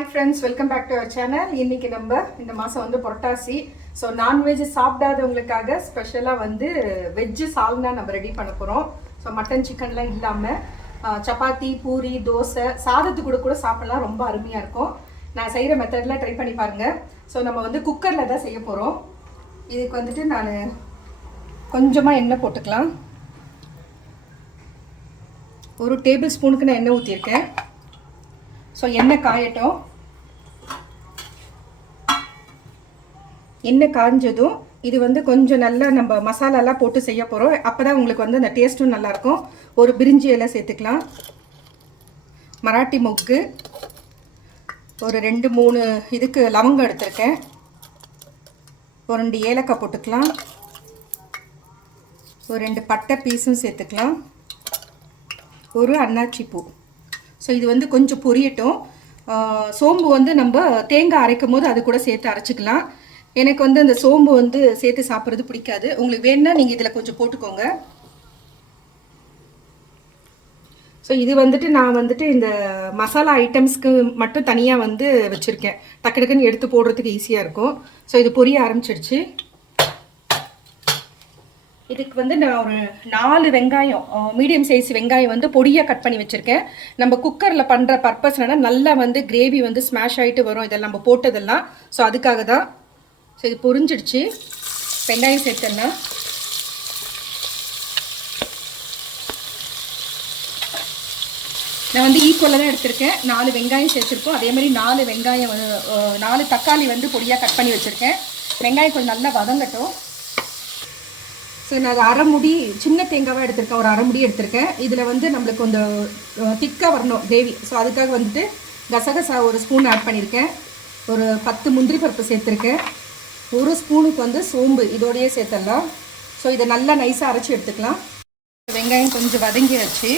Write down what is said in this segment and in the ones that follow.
Hi friends, welcome back to our channel. இன்றைக்கி நம்ம இந்த மாதம் வந்து புரட்டாசி. ஸோ நான்வெஜ் சாப்பிடாதவங்களுக்காக ஸ்பெஷலாக வந்து வெஜ்ஜு சால்னா நம்ம ரெடி பண்ண போகிறோம். ஸோ மட்டன் சிக்கன்லாம் இல்லாமல் சப்பாத்தி, பூரி, தோசை, சாதத்து கூட சாப்பிட்லாம். ரொம்ப அருமையாக இருக்கும். நான் செய்கிற மெத்தடில் ட்ரை பண்ணி பாருங்கள். ஸோ நம்ம வந்து குக்கரில் தான் செய்ய போகிறோம். இதுக்கு வந்துட்டு நான் கொஞ்சமாக எண்ணெய் போட்டுக்கலாம். ஒரு டேபிள் ஸ்பூனுக்கு நான் எண்ணெய் ஊற்றிருக்கேன். ஸோ எண்ணெய் காயட்டும். எண்ணெய் காஞ்சதும் இது வந்து கொஞ்சம் நல்லா நம்ம மசாலாலாம் போட்டு செய்ய போகிறோம். அப்போ தான் உங்களுக்கு வந்து அந்த டேஸ்ட்டும் நல்லாயிருக்கும். ஒரு பிரிஞ்சி இலை சேர்த்துக்கலாம், மராட்டி மொக்கு, ஒரு 2-3 இதுக்கு லவங்கம் எடுத்திருக்கேன், ஒரு 2 ஏலக்காய் போட்டுக்கலாம், ஒரு 2 பட்டை பீஸும் சேர்த்துக்கலாம், ஒரு அன்னாச்சி பூ. ஸோ இது வந்து கொஞ்சம் பொரியட்டும். சோம்பு வந்து நம்ம தேங்காய் அரைக்கும் போது அது கூட சேர்த்து அரைச்சிக்கலாம். எனக்கு வந்து அந்த சோம்பு வந்து சேர்த்து சாப்பிட்றது பிடிக்காது. உங்களுக்கு வேணுன்னா நீங்கள் இதில் கொஞ்சம் போட்டுக்கோங்க. ஸோ இது வந்துட்டு நான் வந்துட்டு இந்த மசாலா ஐட்டம்ஸ்க்கு மட்டும் தனியாக வந்து வச்சுருக்கேன். டக்குன்னு எடுத்து போடுறதுக்கு ஈஸியாக இருக்கும். ஸோ இது பொரிய ஆரம்பிச்சிடுச்சு. இதுக்கு வந்து நான் ஒரு 4 வெங்காயம், மீடியம் சைஸ் வெங்காயம் வந்து பொடியாக கட் பண்ணி வச்சுருக்கேன். நம்ம குக்கரில் பண்ணுற பர்பஸ் என்னென்னா நல்லா வந்து கிரேவி வந்து ஸ்மாஷ் ஆகிட்டு வரும், இதெல்லாம் நம்ம போட்டதெல்லாம். ஸோ அதுக்காக தான். ஸோ இது பொரிஞ்சிடுச்சு. வெங்காயம் சேர்த்தேன்னா நான் வந்து ஈக்குவலாக தான் எடுத்திருக்கேன். 4 வெங்காயம் சேர்த்துருக்கோம். அதே மாதிரி 4 வெங்காயம் 4 தக்காளி வந்து பொடியாக கட் பண்ணி வச்சுருக்கேன். வெங்காயம் கொஞ்சம் நல்லா வதங்கட்டும். ஸோ நான் அது அரை முடி சின்ன தேங்காவாக எடுத்திருக்கேன், ஒரு அரை முடி எடுத்திருக்கேன். இதில் வந்து நம்மளுக்கு கொஞ்சம் திக்காக வரணும் கிரேவி. ஸோ அதுக்காக வந்துட்டு கசகசா ஒரு ஸ்பூன் ஆட் பண்ணியிருக்கேன், ஒரு 10 முந்திரி பருப்பு சேர்த்துருக்கேன், ஒரு ஸ்பூனுக்கு வந்து சோம்பு இதோடையே சேர்த்துடலாம். ஸோ இதை நல்லா நைஸாக அரைச்சி எடுத்துக்கலாம். வெங்காயம் கொஞ்சம் வதங்கியாச்சு.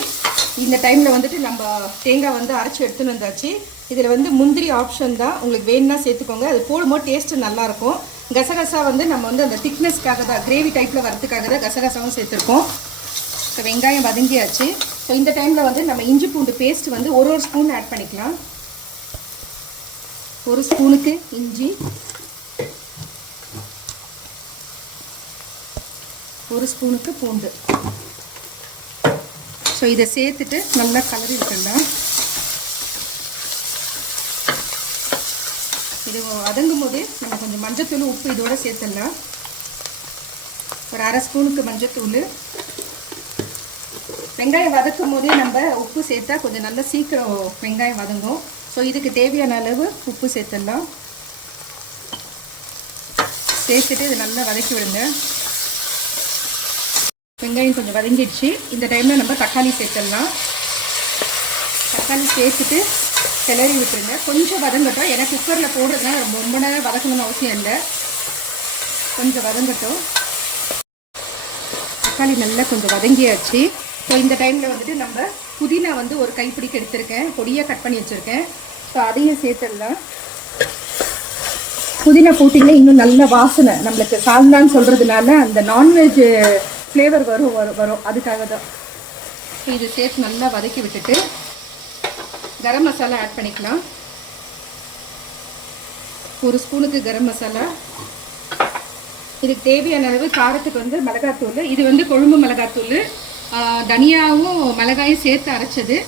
இந்த டைமில் வந்துட்டு நம்ம தேங்காய் வந்து அரைச்சி எடுத்துன்னு வந்தாச்சு. இதில் வந்து முந்திரி ஆப்ஷன் தான், உங்களுக்கு வேணுன்னா சேர்த்துக்கோங்க. அது போடும்போது டேஸ்ட்டு நல்லாயிருக்கும். கசகசா வந்து நம்ம வந்து அந்த திக்னஸ்க்காக தான், கிரேவி டைப்பில் வரதுக்காக தான் கசகசாவும் சேர்த்துருக்கோம். ஸோ வெங்காயம் வதங்கியாச்சு. ஸோ இந்த டைமில் வந்து நம்ம இஞ்சி பூண்டு பேஸ்ட் வந்து ஒரு ஸ்பூன் ஆட் பண்ணிக்கலாம். ஒரு ஸ்பூனுக்கு இஞ்சி, ஒரு ஸ்பூனுக்கு பூண்டு. ஸோ இதை சேர்த்துட்டு நல்லா கலரி விட்டுடலாம். இது வதங்கும் போது நம்ம கொஞ்சம் மஞ்சத்தூள், உப்பு இதோடு சேர்த்துடலாம். ஒரு அரை ஸ்பூனுக்கு மஞ்சத்தூள். வெங்காயம் வதக்கும் போதே நம்ம உப்பு சேர்த்தா கொஞ்சம் நல்லா சீக்கிரம் வெங்காயம் வதங்கும். ஸோ இதுக்கு தேவையான அளவு உப்பு சேர்த்துடலாம். சேர்த்துட்டு இது நல்லா வதக்கி விடுங்க. வெங்காயம் கொஞ்சம் வதங்கிடுச்சு. இந்த டைமில் நம்ம தக்காளி சேர்த்துடலாம். தக்காளி சேர்த்துட்டு கிளறி விட்டுருங்க. கொஞ்சம் வதங்கட்டும். ஏன்னா குக்கரில் போடுறதுனால ரொம்ப நேரம் வதக்கணும்னு அவசியம் இல்லை. கொஞ்சம் வதங்கட்டும். தக்காளி நல்லா கொஞ்சம் வதங்கியாச்சு. ஸோ இந்த டைமில் வந்துட்டு நம்ம புதினா வந்து ஒரு கைப்பிடிக்கு எடுத்திருக்கேன், பொடியாக கட் பண்ணி வச்சுருக்கேன். ஸோ அதையும் சேர்த்துடலாம். புதினா போட்டிங்கன்னா இன்னும் நல்ல வாசனை, நம்மளுக்கு சால்னான்னு சொல்கிறதுனால அந்த நான்வெஜ் ஃப்ளேவர் வரும். அதுக்காக தான். ஸோ இது சேர்த்து நல்லா வதக்கி விட்டுட்டு கரம் மசாலா ஆட் பண்ணிக்கலாம். ஒரு ஸ்பூனுக்கு கரம் மசாலா. இதுக்கு தேவையான அளவு காரத்துக்கு வந்து மிளகாத்தூள். இது வந்து கொழும்பு மிளகாத்தூள், தனியாவும் மிளகாயும் சேர்த்து அரைச்சது.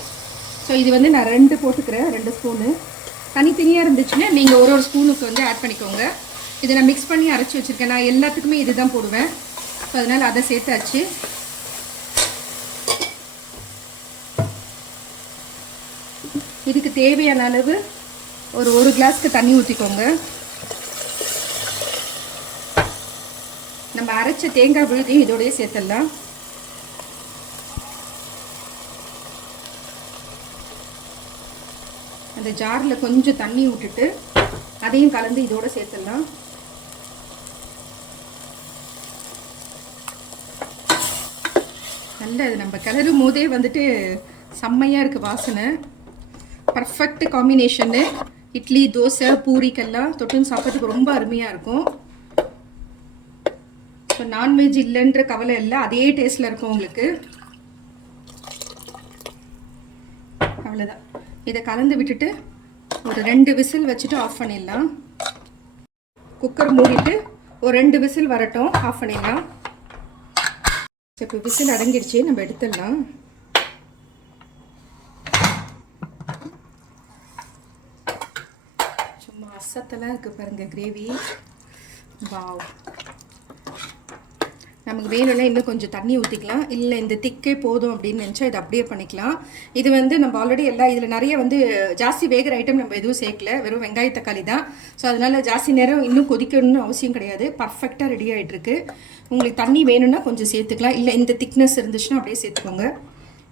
ஸோ இது வந்து நான் 2 போட்டுக்கிறேன், 2 ஸ்பூனு. தனித்தனியாக இருந்துச்சுன்னா நீங்கள் ஒரு ஸ்பூனுக்கு வந்து ஆட் பண்ணிக்கோங்க. இதை நான் மிக்ஸ் பண்ணி அரைச்சி வச்சுருக்கேன். நான் எல்லாத்துக்குமே இது தான் போடுவேன். ஸோ அதனால் அதை சேர்த்தாச்சு. இதுக்கு தேவையான அளவு ஒரு கிளாஸ்க்கு தண்ணி ஊற்றிக்கோங்க. நம்ம அரைச்ச தேங்காய் விழுதையும் இதோடய சேர்த்துடலாம். அந்த ஜாரில் கொஞ்சம் தண்ணி விட்டுட்டு அதையும் கலந்து இதோட சேர்த்துடலாம். நல்ல இது நம்ம கிளறும் போதே வந்துட்டு செம்மையாக இருக்குது வாசனை. Perfect combination. இட்லி, தோசை, பூரிக்கெல்லாம் தொட்டுன்னு சாப்பிட்றதுக்கு ரொம்ப அருமையாக இருக்கும். ஸோ நான்வெஜ் இல்லைன்ற கவலை இல்லை, அதே டேஸ்ட்டில் இருக்கும் உங்களுக்கு. அவ்வளோதான். இதை கலந்து விட்டுட்டு ஒரு 2 விசில் வச்சுட்டு ஆஃப் பண்ணிடலாம். குக்கர் மூடிட்டு ஒரு 2 விசில் வரட்டும், ஆஃப் பண்ணிடலாம். இப்போ விசில் அடங்கிடுச்சு, நம்ம எடுத்துடலாம். சும்மா அசத்தெல்லாம் இருக்குது பாருங்கள் கிரேவி. வாவ். நமக்கு வேணும்னா இன்னும் கொஞ்சம் தண்ணி ஊற்றிக்கலாம், இல்லை இந்த திக்கே போதும் அப்படின்னு நினச்சா இது அப்படியே பண்ணிக்கலாம். இது வந்து நம்ம ஆல்ரெடி இதில் நிறைய வந்து ஜாஸ்தி வேகிற ஐட்டம் நம்ம எதுவும் சேர்க்கல, வெறும் வெங்காய தக்காளி தான். ஸோ அதனால் ஜாஸ்தி நேரம் இன்னும் கொதிக்கணும்னு அவசியம் கிடையாது, பர்ஃபெக்டாக ரெடி ஆகிட்டுருக்கு. உங்களுக்கு தண்ணி வேணும்னா கொஞ்சம் சேர்த்துக்கலாம், இல்லை இந்த திக்னஸ் இருந்துச்சுன்னா அப்படியே சேர்த்துக்கோங்க.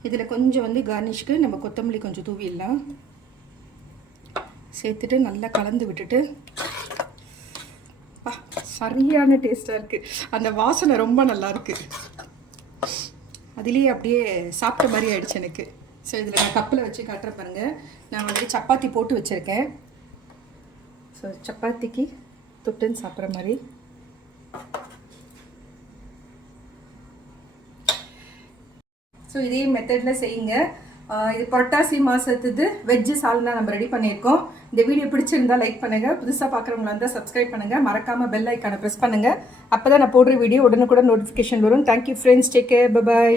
இதில் கொஞ்சம் வந்து கார்னிஷ்க்கு நம்ம கொத்தமல்லி கொஞ்சம் தூவிடலாம். சேர்த்துட்டு நல்லா கலந்து விட்டுட்டு, சரியான டேஸ்ட்டாக இருக்குது. அந்த வாசனை ரொம்ப நல்லாயிருக்கு, அதுலேயே அப்படியே சாப்பிட்ட மாதிரி ஆயிடுச்சு எனக்கு. ஸோ இதில் நான் கப்பில் வச்சு காட்டுற பாருங்கள். நான் வந்து சப்பாத்தி போட்டு வச்சுருக்கேன். ஸோ சப்பாத்திக்கு தொட்டுன்னு சாப்பிட்ற மாதிரி. ஸோ இதே மெத்தடில் செய்யுங்க. இது புரட்டாசி மாதத்துது வெஜ்ஜு சால்னா நம்ம ரெடி பண்ணியிருக்கோம். இந்த வீடியோ பிடிச்சிருந்தா லைக் பண்ணுங்கள், புதுசாக பார்க்குறவங்களா இருந்தால் சப்ஸ்கிரைப் பண்ணுங்கள், மறக்காமல் பெல் ஐக்கானை ப்ரெஸ் பண்ணுங்கள். அப்போ தான் நான் போடுற வீடியோ உடனுக்குடன் நோட்டிஃபிகேஷன் வரும். Thank you friends, take care, bye bye.